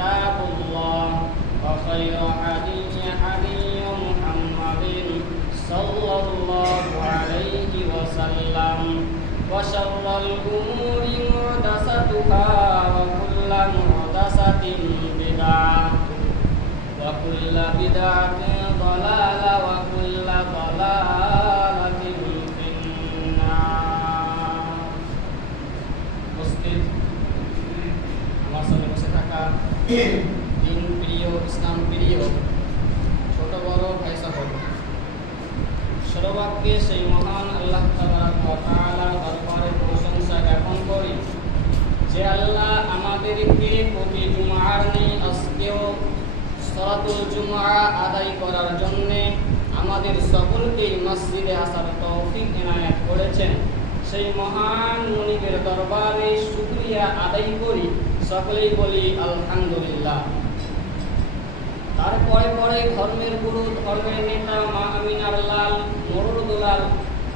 كتاب الله وخير حديث حديث محمد صلى الله عليه وسلم وشر الأمور محدثاتها وكل محدثة بدعة وكل بدعة ضلالة وكل ضلالة في النار. আমার সামনে বসে থাকা দিন প্রিয়, ইসলাম প্রিয় ছোট বড় ভাই সকল, সর্বাগ্যে সেই মহান আল্লাহ তাআলার দরবারে প্রশংসা জ্ঞাপন করি যে আল্লাহ আমাদেরকে প্রতি জুমার নেই আজকেও সালাতুল জুমআ আদায় করার জন্য আমাদের সকলকেই মসজিদে আসার তৌফিক এনায়েত করেছেন। সেই মহান মুনিবের দরবারে শুকরিয়া আদায় করি, সকলেই বলি আলহামদুলিল্লাহ। তারপরে পরে ধর্মের গুরু, ধর্মের নেতা মা আমিনার লাল মরুদুলাল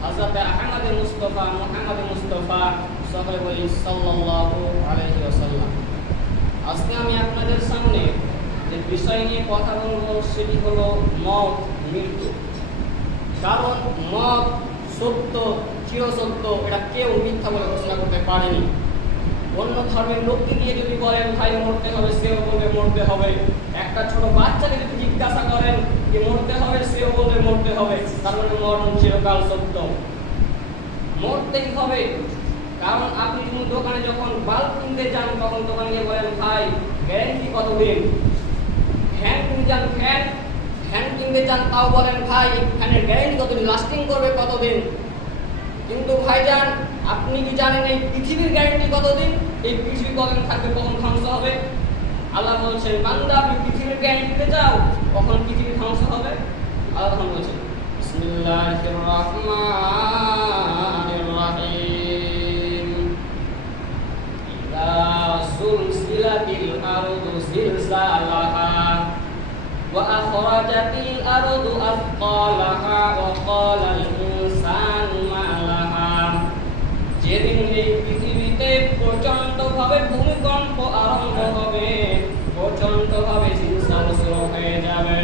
হযরত আহমদ মুস্তাফা মুহাম্মদ মুস্তাফা, সকলে বলি সাল্লাল্লাহু আলাইহি ওয়াসাল্লাম। আজকে আমি আপনাদের সামনে যে বিষয় নিয়ে কথা বলবো সেটি হলো মওত, মৃত্যু। কারণ মওত সত্য, চিরসত্য, এটা কেউ মিথ্যা বলে ঘোষণা করতে পারেনি। অন্য ধর্মের লোককে দিয়ে যদি বলেন ভাই মরতে হবে, সেও বলবে মরতে হবে। একটা ছোট বাচ্চাকে যদি জিজ্ঞাসা করেন যে মরতে হবে, সেও বলবে মরতে হবে। তার মানে মরণ চিরকাল সত্য, মরতেই হবে। কারণ আপনি দোকানে যখন বাল্ব কিনতে যান তখন দোকানে গিয়ে বলেন ভাই গ্যারেন্টি কতদিন, ফ্যান কিনতে যান ফ্যান কিনতে চান তাও বলেন ভাই ফ্যানের গ্যারেন্টি কতদিন, লাস্টিং করবে কতদিন। কিন্তু ভাইজান আপনি কি জানেন এই পৃথিবীর গ্যারেন্টি কতদিন? এই পৃথিবী কতদিন থাকবে, কখন ধ্বংস হবে? আল্লাহ বলছেন বান্দা আপনি পৃথিবীর গ্যারেন্টিতে যাও, কখন পৃথিবী ধ্বংস হবে? আল্লাহ বলছেন বিসমিল্লাহির রাহমানির রাহিম ইযা সুলসিলাতিল আরদু জিলজালাহা ওয়া আখরাজাতিল আরদু আথকালাহা ওয়া ক্বালাল ইনসানু মা লাহা। যেদিন এই পৃথিবীতে প্রচণ্ডভাবে ভূমিকম্প আরম্ভ হবে, প্রচণ্ডভাবে জিলজাল শুরু হয়ে যাবে।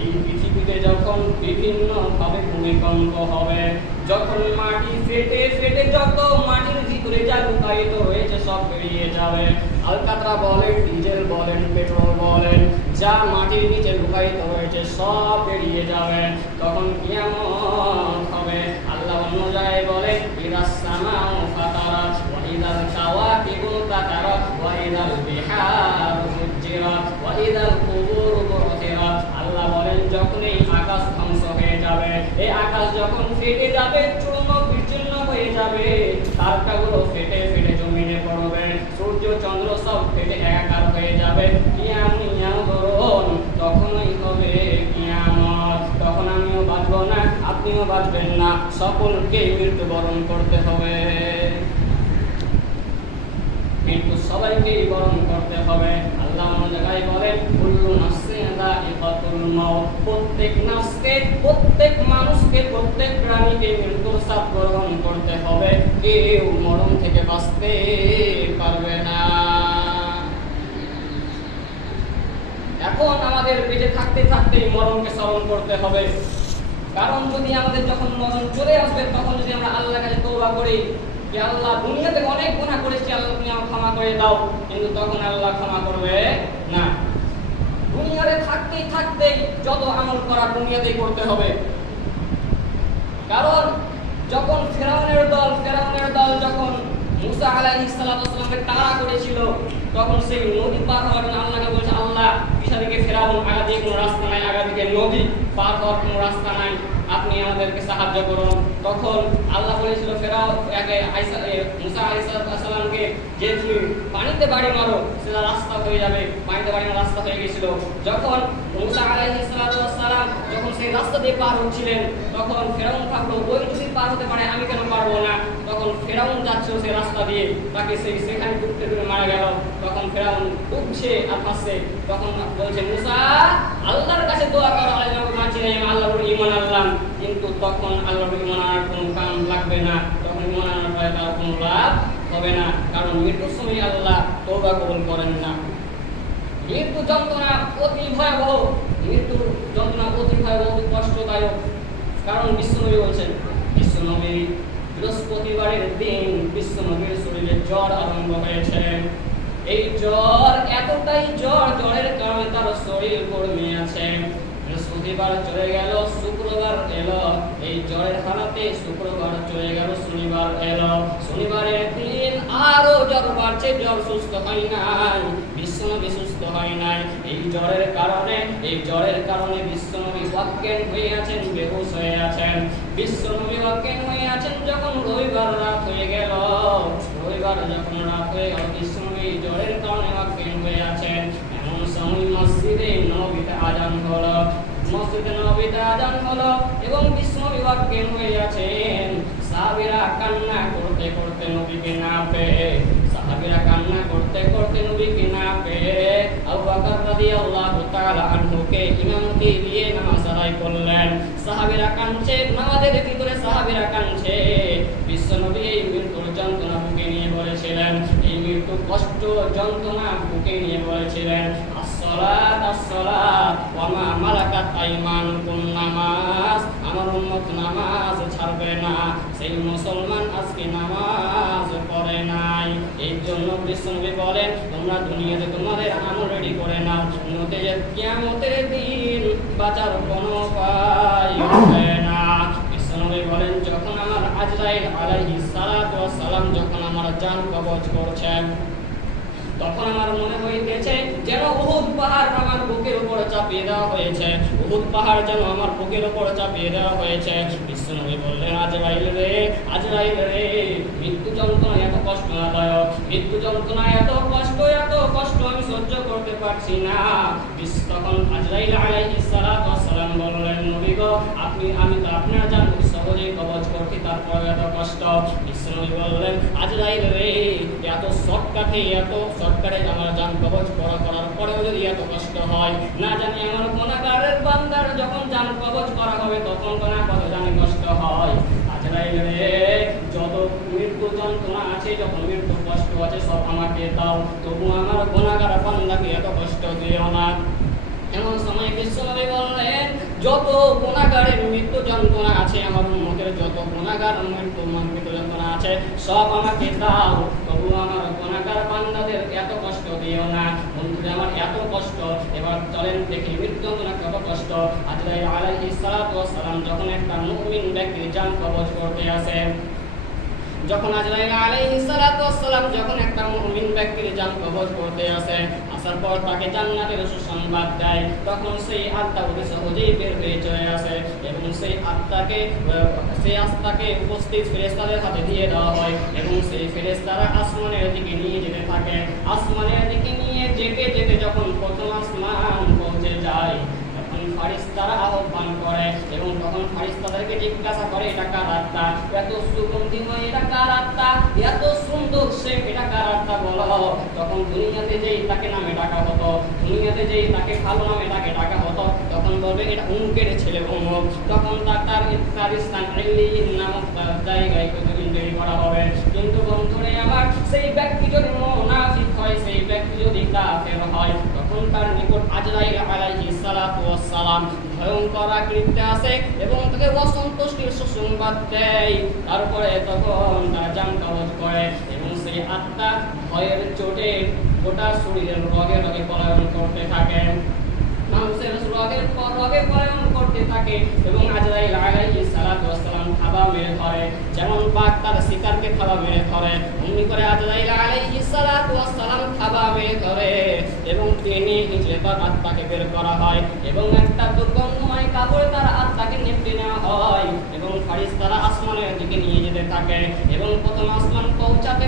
এই পৃথিবীতে যখন বিভিন্নভাবে ভূমিকম্প হবে, যখন মাটি ফেটে ফেটে যত মাটির ভিতরে যা লুকায়িত রয়েছে সব বেরিয়ে যাবে। আলকাতরা বলেন, ডিজেল বলেন, পেট্রোল বলেন, যা মাটির নিচে লুকায়িত রয়েছে সব বেরিয়ে যাবে। তখন কিয়ামত হবে। আল্লাহ অন্য জায়গায় বলেন ইদাস সামাউ ফাতারাত ওয়া ইদাল কাওয়াকিবু তাতারাত ওয়া ইদাল বিহারু ফুজ্জিরাত ওয়া ইদাল কুবুরু বু'থিরাত। আল্লাহ বলেন যখন এই আকাশ ধ্বংস হয়ে যাবে, এই আকাশ যখন ফেটে যাবে, চূর্ণ বিচূর্ণ হয়ে যাবে, তারকাগুলো ফেটে ফেটে জমিনে পড়বে, সূর্য চন্দ্র সব ফেটে একাকার হয়ে যাবে। কিয়ামত তখনই হবে কিয়ামত। তখন আমিও বাঁচবো না, আপনিও বাঁচবেন না, সকলকে মৃত্যুবরণ করতে হবে। মৃত্যু সবাইকেই বরণ করতে হবে। আল্লাহ অন্য জায়গায় বলেন কুল্লু নাফসিন যায়িকাতুল মাউত। প্রত্যেক নাফসকে, প্রত্যেক মানুষকে, প্রত্যেক প্রাণীকে মৃত্যুর স্বাদ গ্রহণ করতে হবে। কেউ মরণ থেকে বাঁচতে পারবে না। এখন আমাদের বেঁচে থাকতে থাকতে মরণকে স্মরণ করতে হবে। কারণ যদি আমাদের যখন মরণ চলে আসবে তখন যদি আমরা আল্লাহর কাছে তওবা করি যে আল্লাহ দুনিয়াতে অনেক গুনাহ করেছি, আল্লাহ তুমি আমাকে ক্ষমা করে দাও, কিন্তু তখন আল্লাহ ক্ষমা করবে না। দুনিয়াতে থাকতেই থাকতেই যত আমল করা দুনিয়াতেই করতে হবে। কারণ যখন ফেরাউনের দল যখন মুসা আলাইহিস সালামকে তাড়া করেছিল, তখন সেই নদী পার হওয়ার জন্য আল্লাহকে বলছে আল্লাহ পিছাদিকে ফেরাউন, আগাদিকে কোনো রাস্তা নাই, আগাদিকে নদী পার হওয়ার কোনো রাস্তা নাই, আপনি আমাদেরকে সাহায্য করুন। তখন আল্লাহ বলেছিল মুসা আলাইহিস সালামকে যে তুমি পানিতে বাড়ি মারো সেটা রাস্তা হয়ে যাবে, পানিতে বাড়ি মারা রাস্তা হয়ে গেছিল। যখন মুসা আলাইহিস সালাম যখন সেই রাস্তা দিয়ে পার হচ্ছিলেন, তখন ফেরাউন ভাবলো ওই যদি পার হতে পারে আমি কেন পারবো না। তখন ফেরাউন যাচ্ছিল সেই রাস্তা দিয়ে, তাকে সেখানে ডুবতে ডুবে মারা গেল। তখন ফেরাউন ডুবছে আর ভাসছে, তখন বলছে মুসা আল্লাহর কাছে দোয়া করো, আল্লাহ বাঁচিয়ে নেই, আমি আল্লাহর ঈমান আনলাম। কিন্তু তখন আল্লাহর ঈমান আনার কোনো কাম লাগবে না, তখন ঈমান আনার পরে তার কোনো লাভ হবে না, কারণ মৃত্যুর সময় আল্লাহ তওবা কবুল করেন না। মৃত্যু যন্ত্রণা অতি ভয়াবহ, মৃত্যু যন্ত্রণা অতি ভয়াবহ, অতি কষ্টদায়ক। কারণ বিশ্বনবী বলছেন, বিশ্বনবী বৃহস্পতিবারের দিন বিশ্বনবীর শরীরে জ্বর আরম্ভ হয়েছে। এই জ্বর এতটাই জ্বরের কারণে তার শরীর গরমে আছে। বৃহস্পতিবার চলে গেল, শুক্রবার এলো, এই জ্বরের হালাতে শুক্রবার চলে গেল, শনিবার এলো, শনিবারের দিন আরো জ্বর বাড়ছে, জ্বর সুস্থ হয় নাই, বিশ্বনবী সুস্থ হয় নাই। এই জ্বরের কারণে বিশ্বনবী অজ্ঞান হয়ে আছেন, বেহুশ হয়ে আছেন। বিশ্বনবী অজ্ঞান হয়ে আছেন যখন রবিবার রাত হয়ে গেল, বিশ্বনবী জ্বরের কারণে অজ্ঞান হয়ে আছেন। এমন সময় মসজিদে নববীতে আজান হলো, এবং বিশ্বনবী অজ্ঞান হয়ে আছেন। সাহাবীরা কান্না করতে করতে নবীকে না পেয়ে আবু বকর রাদিয়াল্লাহু তাআলা আনহুকে ইমামতি দিয়ে নামাজ আদায় করলেন। সাহাবীরা কাঁদছে, নামাজের ভিতরে সাহাবীরা কাঁদছে। বিশ্বনবী এই মৃত্যুর যন্ত্রণা বুকে নিয়ে বলেছিলেন, এই মৃত্যু কষ্ট যন্ত্রণা বুকে নিয়ে বলেছিলেন, আসসালাত আসসালাত ওয়া মা মালাকাত আইমানুকুম, নামাজ, আমার উম্মত নামাজ ছাড়বে না। সেই মুসলমান আজকে নামাজ পড়ে নাই। এই জন্য বিশ্বনবী বলেন, তোমরা দুনিয়াতে তোমাদের আমল রেডি করে নাও, নতুবা কিয়ামতের দিন বাঁচার কোনো উপায় হবে না। বিশ্বনবী বলেন, যখন আমার আজরাইল আলাইহিস সালাতু ওয়াস সালাম যখন আমার জান কবজ করছেন, তখন আমার মনে হইতেছে যেন উহুদ পাহাড় আমার বুকের উপর চাপিয়ে দেওয়া হয়েছে, উহুদ পাহাড় যেন আমার বুকের উপর চাপিয়ে দেওয়া হয়েছে। বিশ্বনবী বললেন, আজরাইল রে, মৃত্যু যন্ত্রণা এত কষ্টদায়ক, মৃত্যু যন্ত্রণা এত কষ্ট আমি সহ্য করতে পারছি না। তখন আজরাইল আলাইহিস সালাতু ওয়াস সালাম বললেন, নবী গো, আমি তো আপনার জান সহজেই কবজ করছি, তারপর এত কষ্ট। বিশ্বনবী বললেন, আজরাইল রে, এত শর্টকাটে আমার জান কবজ করার পরেও যদি এত কষ্ট হয়, না জানি আমার গুনাহগারের বান্দার যখন জান কবজ করা হবে তখন কত জানি কষ্ট হয়। আজরাইল রে, যত মৃত্যু যন্ত্রণা আছে, যত মৃত্যু কষ্ট আছে সব আমাকে দাও, তবু আমার গুনাহগার বান্দাকে এত কষ্ট দিও না। এমন সময় বিশ্বনবী বললেন, যত গুনাহগারের মৃত্যু যন্ত্রণা আছে, আমার উম্মতের যত গুনাহগার মৃত্যু যন্ত্রণা আছে সব আমাকে দাও, তবু আমার গুনাহগার বান্দাদের এত কষ্ট দিও না। বন্ধুরা আমার, এত কষ্ট। এবার চলেন দেখি মৃত্যু যন্ত্রণা কত কষ্ট। আজরাইল আলাইহিস সালাতু ওয়াস সালাম যখন একটা মুমিন ব্যক্তির জান কবজ করতে আসেন, যখন আজরাইল আলাইহিস সালাতু ওয়াস সালাম যখন একটা মুমিন ব্যক্তির জান কবজ করতে আসে, আসার পর তাকে জান্নাতের সুসংবাদ দেয়, তখন সেই আত্মা অতি সহজেই বের হয়ে চলে আসে এবং সেই আত্মাকে উপস্থিত ফেরেশতাদের হাতে দিয়ে দেওয়া হয় এবং সেই ফেরেশতারা আসমানের দিকে নিয়ে যেতে থাকে। আসমানের দিকে নিয়ে যেতে যখন প্রথম আসমান পৌঁছে যায়, ফারিস্তারা আহ্বান করে এবং তখন ফারিস্তাদেরকে জিজ্ঞাসা করে, এটা কার আত্মা, এত সুগন্ধিময়, এটা কার আত্মা, এত সুন্দর সে, এটা কার আত্মা বলো। তখন দুনিয়াতে যেই তাকে নামে ডাকা হতো, দুনিয়াতে যেই তাকে ভালো নামে তাকে ডাকা হতো, তখন বলবে এটা অমুকের ছেলে অমুক। তখন তার স্থান ইল্লিয়িন নামক জায়গায় তৈরি করা হবে। কিন্তু বন্ধুরে আমার, সেই ব্যক্তি যদি মুনাফিক হয়, সেই ব্যক্তি যদি কাফের হয়, তখন তার নিকট আজরাইল আলাইহিস সালাতু ওয়াস সালাম ভয়ঙ্কর আকৃতিতে আসে এবং তাকে অসন্তুষ্টির সুসংবাদ দেয়। তারপরে তখন তারা জান কবজ করে এবং সেই আত্মা ভয়ের চোটে গোটা শরীরের রগে রগে পলায়ন করতে থাকে, মানুষের রগে পলায়ন করতে থাকে এবং আজরাইল আলাইহিস সালাতু ওয়াস সালাম থাবা মেরে ধরে, যেমন বাঘ তার শিকারকে থাবা মেরে ধরে, অমনি করে আজরাইল আলাইহিস সালাতু ওয়াস সালাম থাবা মেরে ধরে এবং টেনে হিঁচড়ে তার আত্মাকে বের করা হয় এবং একটা দুর্গন্ধময় কাপড়ে তার আত্মাকে নেপড়ে নেওয়া হয় এবং ফারিস্তারা আসমানের দিকে নিয়ে যেতে থাকে এবং প্রথম আসমান পৌঁছাতে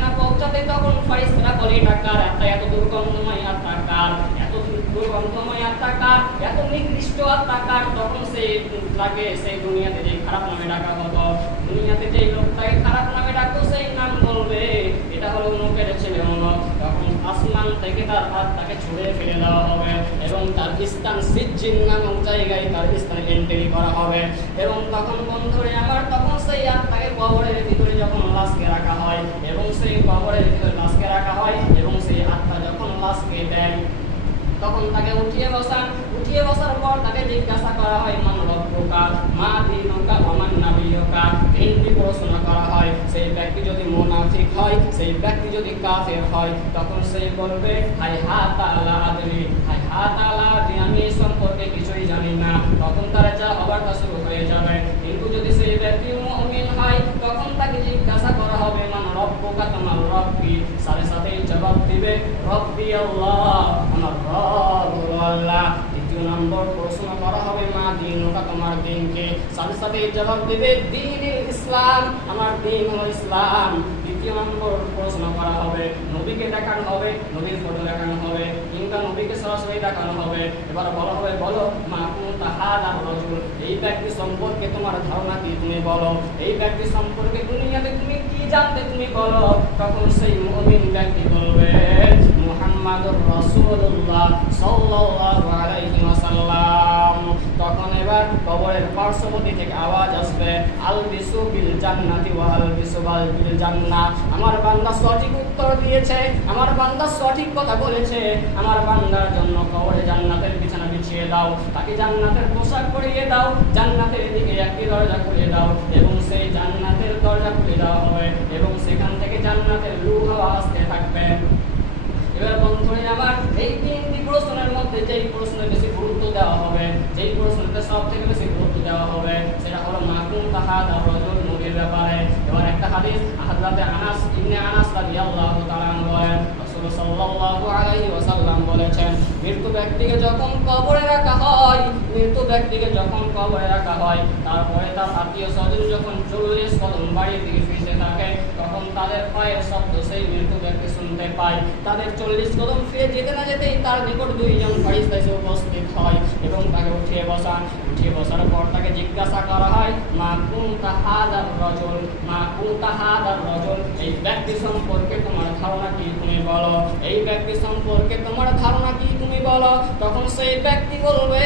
তখন ফারিস্তারা বলে, এটা কার আত্মা, এত দুর্গন্ধময় আত্মা কার, এত দুর্গন্ধময় আত্মা কার, এত নিকৃষ্ট আত্মা কার। তখন সেই দুনিয়াতে যে খারাপ নামে ডাকা হতো, দুনিয়াতে যে লোকটাকে খারাপ নামে ডাকতো, সেই নাম বলবে এটা হলো অমুকের ছেলে অমুক। তখন আসমান থেকে তার আত্মাকে ছুঁড়ে ফেলে দেওয়া হবে এবং তার স্থান সিজ্জিন নামক জায়গায় তার স্থানে এন্ট্রি করা হবে এবং তখন বন্ধুরে আমার, তখন সেই আত্মাকে কবরের ভিতরে যখন লাশকে রাখা হয় এবং সেই কবরের ভিতরে লাশকে রাখা হয় এবং সেই আত্মা যখন লাশকে দেয়, তখন তাকে উঠিয়ে বসার পর তাকে জিজ্ঞাসা করা হয় মান রব্বুকা মা দীনুকা ওয়া মান নাবিয়ুকা, তিনটি প্রশ্ন করা হয়। সেই ব্যক্তি যদি মুনাফিক হয়, সেই ব্যক্তি যদি কাফের হয়, তখন সে বলবে হাইহাতা লা আদরি, হাইহাতা লা আদরি, আমি এই সম্পর্কে কিছুই জানি না। তখন তার যা হবার তা শুরু হয়ে যাবে। কিন্তু যদি সেই ব্যক্তি মুমিন হয়, তখন তাকে জিজ্ঞাসা করা হবে মান রব্বুকা, তোমার রব কি? সাথে সাথেই জবাব দিবে রব্বি আল্লাহ, আমার রব হলো আল্লাহ। দ্বিতীয় নম্বর প্রশ্ন করা হবে মা দীনুকা, তোমার দিন কি? সাথে সাথেই জবাব দিবে দ্বীনুল ইসলাম, আমার দিন হলো ইসলাম। তৃতীয় নম্বর প্রশ্ন করা হবে, নবীকে দেখানো হবে, নবীর ফটো দেখানো হবে, কিংবা নবীকে সরাসরি দেখানো হবে। এবার বলা হবে বলো মা কুনতা হাদার রাজুল, এই ব্যক্তি সম্পর্কে তোমার ধারণা কি, তুমি বলো। এই ব্যক্তি সম্পর্কে দুনিয়াতে তুমি কি জানতে, তুমি বলো। তখন সেই মুমিন ব্যক্তি বলবে মুহাম্মাদুর রাসূলুল্লাহ সাল্লাল্লাহু আলাইহি ওয়াসাল্লাম। তখন এবার কবরের পার্শ্ববর্তী থেকে আওয়াজ আসবে আলবিসু বিল জান্নাতি ওয়া আলবিসু বিল জান্নাহ, আমার বান্দা সঠিক উত্তর দিয়েছে, আমার বান্দা সঠিক কথা বলেছে, আমার বান্দার জন্য কবরে জান্নাতের বিছানা বিছিয়ে দাও, তাকে জান্নাতের পোশাক পরিয়ে দাও, জান্নাতের দিকে একটি দরজা খুলে দাও, এবং সেই জান্নাতের দরজা খুলে দেওয়া হবে এবং সেখান থেকে জান্নাতের লুহ হাওয়া আসতে থাকবে। এবার বন্ধুরা আমার, এই তিনটি প্রশ্নের মধ্যে যেই প্রশ্নে বেশি গুরুত্ব দেওয়া হবে, যেই প্রশ্নটা সবথেকে বেশি গুরুত্ব দেওয়া হবে, সেটা হলো মা কুনতা হাদার রাজুল, নবীর ব্যাপারে। এবার একটা হাদিস হযরত আনাস ইবনে আনাস রাদিয়াল্লাহু তাআলা আনহু বলেন রাসূল সাল্লাল্লাহু আলাইহি ওয়াসাল্লাম বলেছেন, মৃত্যু ব্যক্তিকে যখন কবরে রাখা হয়, মৃত্যু ব্যক্তিকে যখন কবরে রাখা হয়, তারপরে তার আত্মীয় স্বজন যখন 40 কদম বাড়ির দিকে ফিরতে থাকে, তখন তাদের পায়ের শব্দ সেই মৃত্যু ব্যক্তি শুনতে পায়। তাদের 40 কদম ফিরে যেতে না যেতেই তার নিকট দুইজন ফেরেশতা এসে উপস্থিত হয় এবং তাকে উঠিয়ে বসার পর তাকে জিজ্ঞাসা করা হয় মা কুনতা হাদার রাজুল, মা কুনতা হাদার রাজুল, এই ব্যক্তি সম্পর্কে তোমার ধারণা কি, তুমি বলো। এই ব্যক্তি সম্পর্কে তোমার ধারণা কি, তুমি বলো। তখন সেই ব্যক্তি বলবে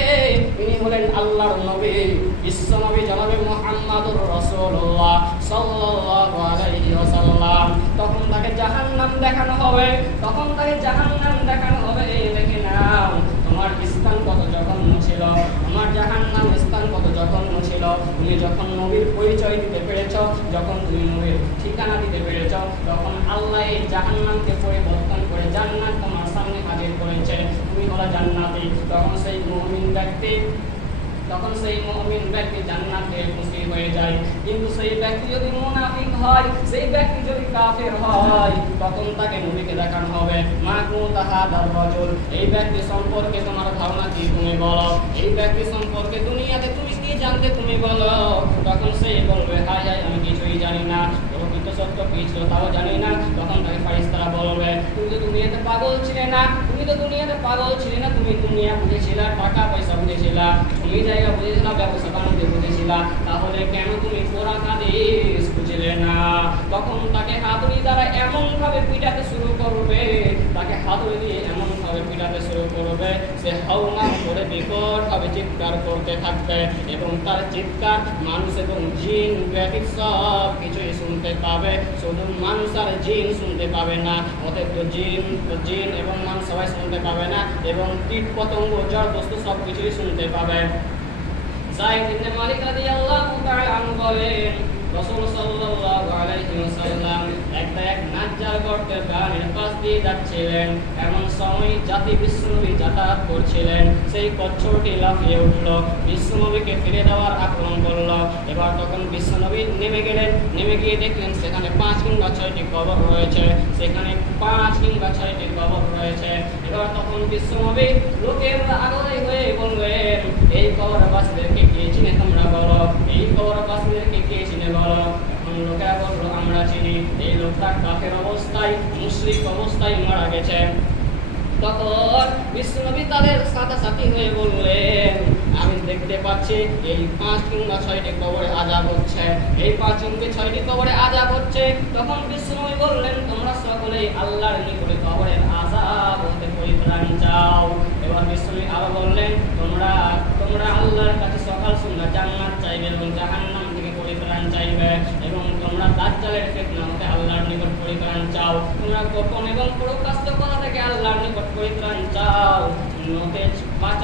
তিনি হলেন আল্লাহর নবী, বিশ্ব নবী জনাবে মুহাম্মাদুর রাসূলুল্লাহ সাল্লাল্লাহু আলাইহি ওয়াসাল্লাম। তখন তাকে জাহান্নাম দেখানো হবে, তখন তাকে জাহান্নাম দেখানো হবে। দেখে নাও তোমার স্থান কত জঘন্য ছিল, তোমার জাহান্নাম স্থান কত জঘন্য ছিল। তুমি যখন নবীর পরিচয় দিতে পেরেছ, যখন তুমি নবীর ঠিকানা দিতে পেরেছ, তখন আল্লাহ এই জাহান্নামকে পরিবর্তন করে জান্নাত তোমার সামনে হাজির করেছে, তুমি হলো জান্নাতি। তখন সেই মুমিন ব্যক্তি জান্নাতে খুশি হয়ে যায়। কিন্তু সেই ব্যক্তি যদি মুনাফিক হয়, সেই ব্যক্তি যদি কাফের হয়, তখন তাকে নবীকে দেখানো হবে মা কুনতা হাদার রাজুল, এই ব্যক্তি সম্পর্কে তোমার ধারণা কি, তুমি বলো। এই ব্যক্তি সম্পর্কে দুনিয়াতে তুমি কি জানতে, তুমি বলো। তখন সে বলবে হায় হায়, আমি কিছুই জানি না, প্রকৃত সত্য কি ছিল তাও জানি না। তখন তাকে ফেরেশতারা বলবে তুমি তো দুনিয়াতে পাগল ছিলে না, তুমি দুনিয়া বুঝেছিলা, টাকা পয়সা বুঝেছিলা, এই জায়গা বুঝেছিলা, ব্যবসা বাণিজ্য বুঝেছিলা, তাহলে কেন তুমি কোরআন হাদিস বুঝলে না? তখন তাকে হাতুড়ি দ্বারা এমন ভাবে পিটাতে শুরু করবে, তাকে হাতুড়ি দিয়ে এমন ভাবে পিটাতে শুরু করবে, সে হাওনা করে বিকট ভাবে চিৎকার করতে থাকবে এবং তার চিৎকার মানুষ এবং জিন ব্যতীত সব কিছুই শুনতে পাবে। শুধু মানুষ আর জিন শুনতে পাবে না, অতএব জিন এবং মানুষ সবাই শুনতে পাবে না, এবং কীট পতঙ্গ জড় বস্তু সব কিছুই শুনতে পাবে। যায়েদ ইবনে মালিক রাদিয়াল্লাহু তাআলা আনহু বলেন রাসূল সাল্লাল্লাহু আলাইহি ওয়াসাল্লাম এক নাজ্জার গর্তের গানের পাশ দিয়ে যাচ্ছিলেন। এমন সময় জাতি বিশ্বনবী যাতায়াত করছিলেন, সেই কচ্ছপটি লাফিয়ে উঠল, বিশ্বনবীকে ফিরে দেওয়ার আক্রমণ করল। এবার তখন বিশ্বনবী নেমে গিয়ে দেখলেন সেখানে 5 কিংবা 6টি কবর রয়েছে, এবার তখন বিশ্বনবী লোকের আগলে হয়ে বললেন এই কবরবাসীদেরকে কে চিনে তোমরা বলো, এই কবরবাসীদেরকে কে চিনে বলো। তখন লোকেরা বলল আমরা চিনি, এই লোকটা কাফের অবস্থায়, মুশরিক অবস্থায় মারা গেছে। তখন বিশ্বনবী তাদের সাথী হয়ে বললেন আমি দেখতে পাচ্ছি এই 5 কিংবা 6টি কবরে আযাব হচ্ছে, এই 5 কিংবা 6টি কবরে আযাব হচ্ছে। তখন বিশ্বনবী বললেন তোমরা সকলেই আল্লাহর নিকটে কবরের আযাব হতে পরিত্রাণ চাও। এবার বিশ্বনবী আবার বললেন তোমরা আল্লাহর কাছে সকাল সন্ধ্যা জান্নাত চাইবে এবং জাহান্নাম থেকে পরিত্রাণ চাইবে, এবং তোমরা দাজ্জালের ফিতনা হতে আল্লাহর নিকট পরিত্রাণ চাও। তোমরা গোপন এবং প্রকাশ্য কথা থেকে আল্লাহর নিকট পরিত্রাণ চাও। semacam